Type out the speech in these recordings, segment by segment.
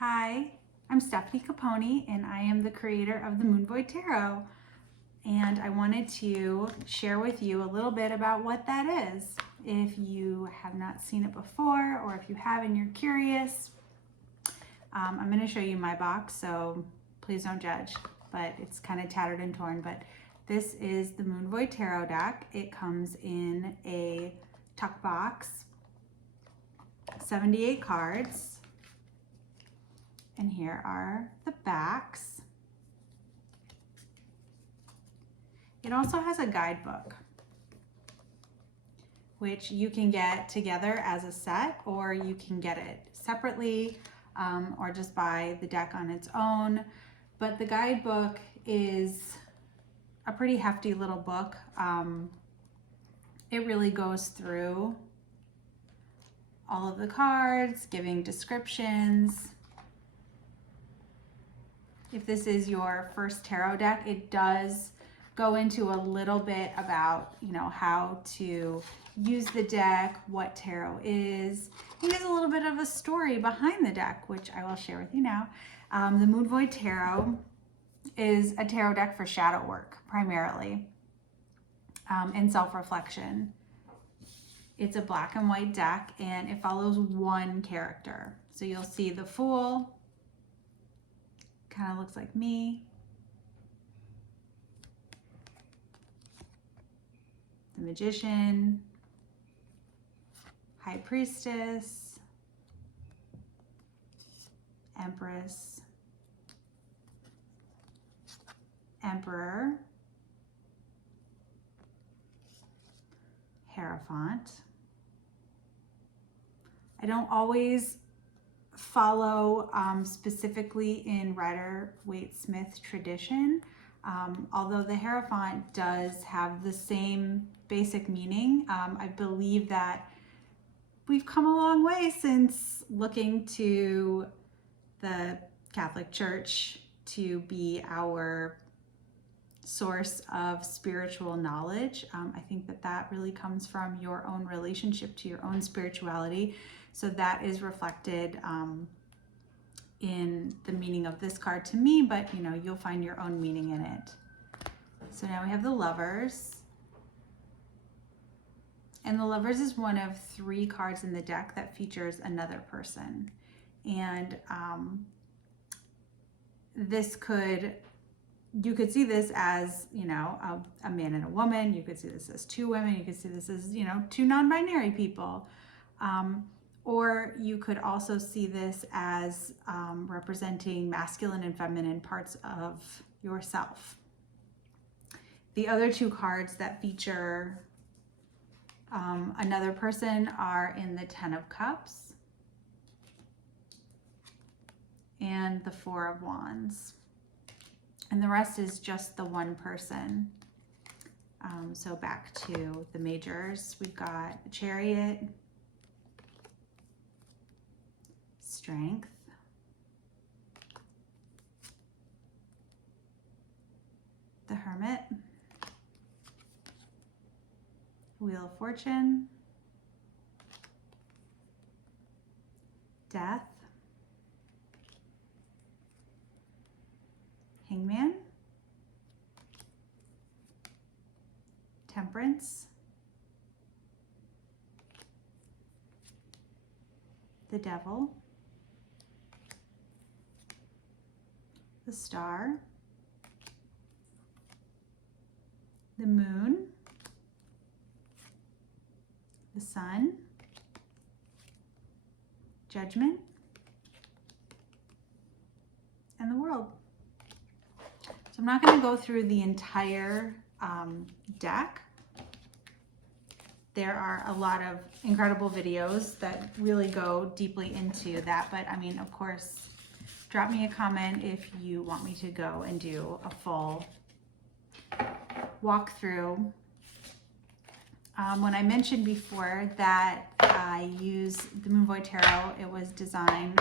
Hi, I'm Stefanie Caponi and I am the creator of the Moon Void Tarot. And I wanted to share with you a little bit about what that is. If you have not seen it before, or if you have and you're curious, I'm going to show you my box, so please don't judge, but it's kind of tattered and torn. But this is the Moon Void Tarot deck. It comes in a tuck box, 78 cards. And here are the backs. It also has a guidebook, which you can get together as a set, or you can get it separately, or just buy the deck on its own. But the guidebook is a pretty hefty little book. It really goes through all of the cards, giving descriptions. If this is your first tarot deck, it does go into a little bit about, how to use the deck, what tarot is. It has a little bit of a story behind the deck, which I will share with you now. The Moon Void Tarot is a tarot deck for shadow work, primarily, and self-reflection. It's a black and white deck, and it follows one character. So you'll see the Fool, kind of looks like me. The Magician, High Priestess, Empress, Emperor, Hierophant. I don't always follow specifically in Rider-Waite-Smith tradition, although the Hierophant does have the same basic meaning. I believe that we've come a long way since looking to the Catholic Church to be our source of spiritual knowledge. I think that really comes from your own relationship to your own spirituality. So that is reflected in the meaning of this card to me, but you'll find your own meaning in it. So now we have the Lovers. And the Lovers is one of 3 cards in the deck that features another person. And you could see this as, a man and a woman. You could see this as 2 women. You could see this as, 2 non-binary people. Or you could also see this as representing masculine and feminine parts of yourself. The other 2 cards that feature another person are in the 10 of Cups and the 4 of Wands. And the rest is just the one person. So back to the majors, we've got the Chariot, Strength, the Hermit, Wheel of Fortune, Death, Hangman, Temperance, the Devil, the Star, the Moon, the Sun, Judgment, and the World. So I'm not going to go through the entire deck. There are a lot of incredible videos that really go deeply into that, but of course, drop me a comment if you want me to go and do a full walkthrough. When I mentioned before that I use the Moon Void Tarot, it was designed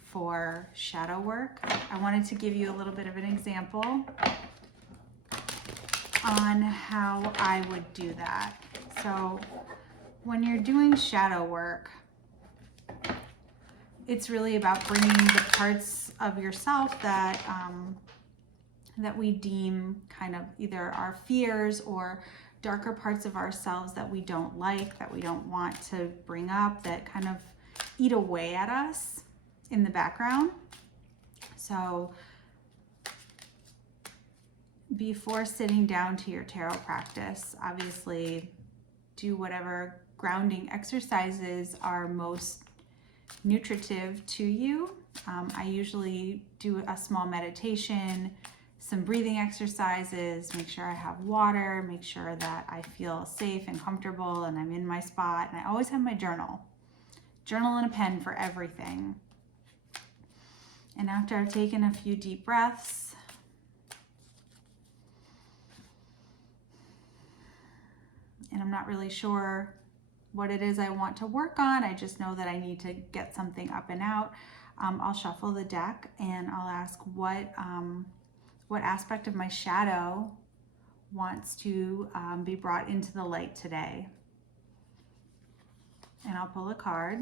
for shadow work. I wanted to give you a little bit of an example on how I would do that. So when you're doing shadow work, it's really about bringing the parts of yourself that that we deem kind of either our fears or darker parts of ourselves that we don't like, that we don't want to bring up, that kind of eat away at us in the background. So before sitting down to your tarot practice, obviously do whatever grounding exercises are most nutritive to you. I usually do a small meditation, some breathing exercises, make sure I have water, make sure that I feel safe and comfortable and I'm in my spot. And I always have my journal and a pen for everything. And after I've taken a few deep breaths, and I'm not really sure what it is I want to work on, I just know that I need to get something up and out, I'll shuffle the deck and I'll ask what aspect of my shadow wants to be brought into the light today. And I'll pull a card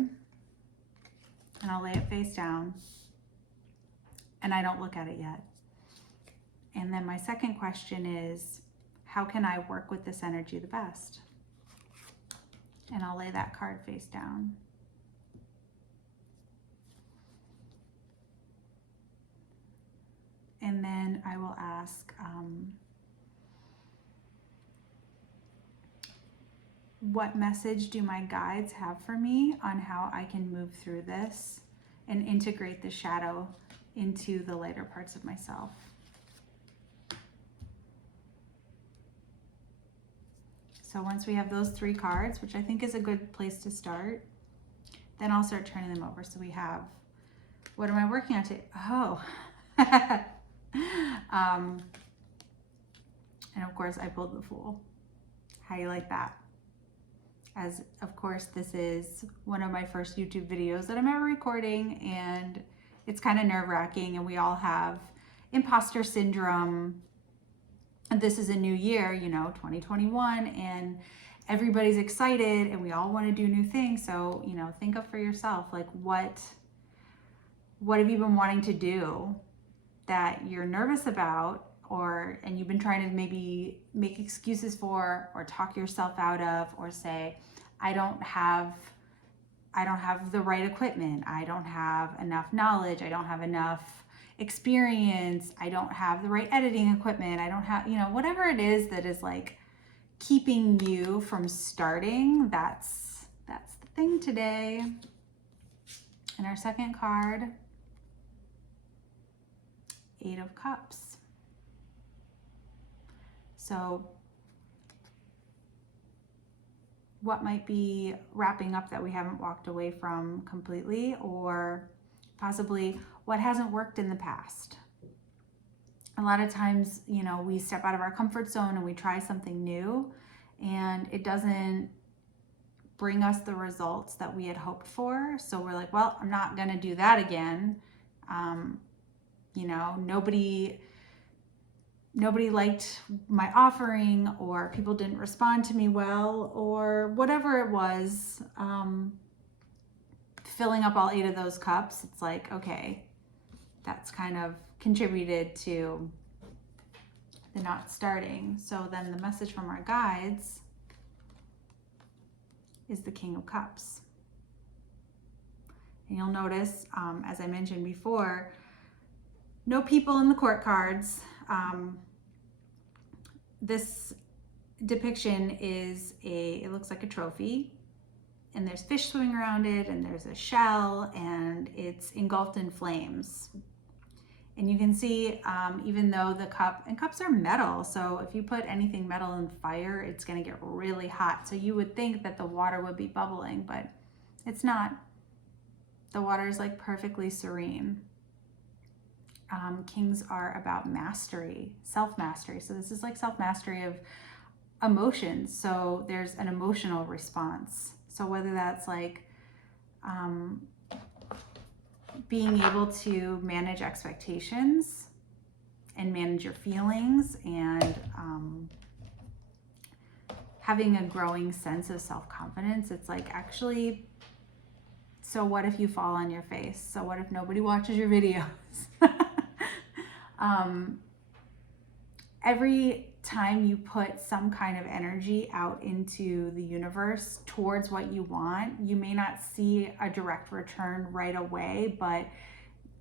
and I'll lay it face down, and I don't look at it yet. And then my second question is, how can I work with this energy the best? And I'll lay that card face down. And then I will ask, what message do my guides have for me on how I can move through this and integrate the shadow into the lighter parts of myself? So once we have those 3 cards, which I think is a good place to start, then I'll start turning them over. So we have, what am I working on today? Oh, and of course I pulled the Fool. How do you like that? As of course, this is one of my first YouTube videos that I'm ever recording, and it's kind of nerve-wracking, and we all have imposter syndrome. And this is a new year, you know, 2021, and everybody's excited and we all want to do new things. So, you know, think of for yourself, like what have you been wanting to do that you're nervous about, and you've been trying to maybe make excuses for, or talk yourself out of, or say, I don't have the right equipment, I don't have enough knowledge, I don't have enough experience, I don't have the right editing equipment, I don't have, you know, whatever it is that is like keeping you from starting, that's the thing today. And our second card, 8 of Cups. So what might be wrapping up that we haven't walked away from completely, or possibly what hasn't worked in the past. A lot of times, you know, we step out of our comfort zone and we try something new, and it doesn't bring us the results that we had hoped for. So we're like, well, I'm not gonna do that again. You know, nobody liked my offering, or people didn't respond to me well, or whatever it was. Filling up all 8 of those cups, it's like, okay, that's kind of contributed to the not starting. So then the message from our guides is the King of Cups. And you'll notice, as I mentioned before, no people in the court cards. This depiction is it looks like a trophy, and there's fish swimming around it, and there's a shell, and it's engulfed in flames. And you can see, even though cups are metal, so if you put anything metal in fire, it's gonna get really hot. So you would think that the water would be bubbling, but it's not. The water is like perfectly serene. Kings are about mastery, self-mastery. So this is like self-mastery of emotions. So there's an emotional response. So whether that's like being able to manage expectations and manage your feelings, and having a growing sense of self-confidence, it's like actually So what if you fall on your face? So what if nobody watches your videos? Every time you put some kind of energy out into the universe towards what you want, you may not see a direct return right away, but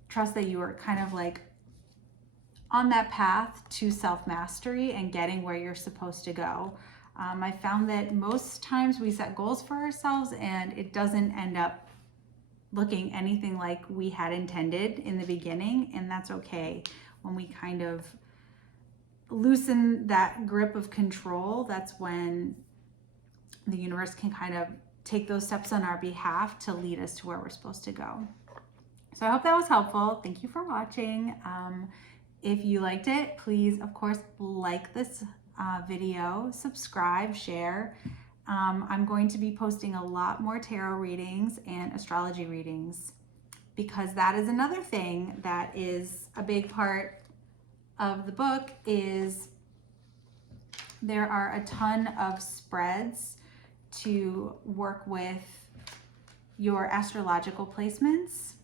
trust that you are kind of like on that path to self-mastery and getting where you're supposed to go. I found that most times we set goals for ourselves and it doesn't end up looking anything like we had intended in the beginning, and that's okay. When we kind of loosen that grip of control, that's when the universe can kind of take those steps on our behalf to lead us to where we're supposed to go. So I hope that was helpful. Thank you for watching. If you liked it, please, of course, like this video, subscribe, share. I'm going to be posting a lot more tarot readings and astrology readings, because that is another thing that is a big part of the book. Is there are a ton of spreads to work with your astrological placements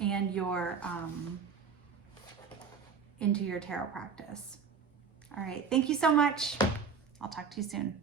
and your into your tarot practice. All right, thank you so much. I'll talk to you soon.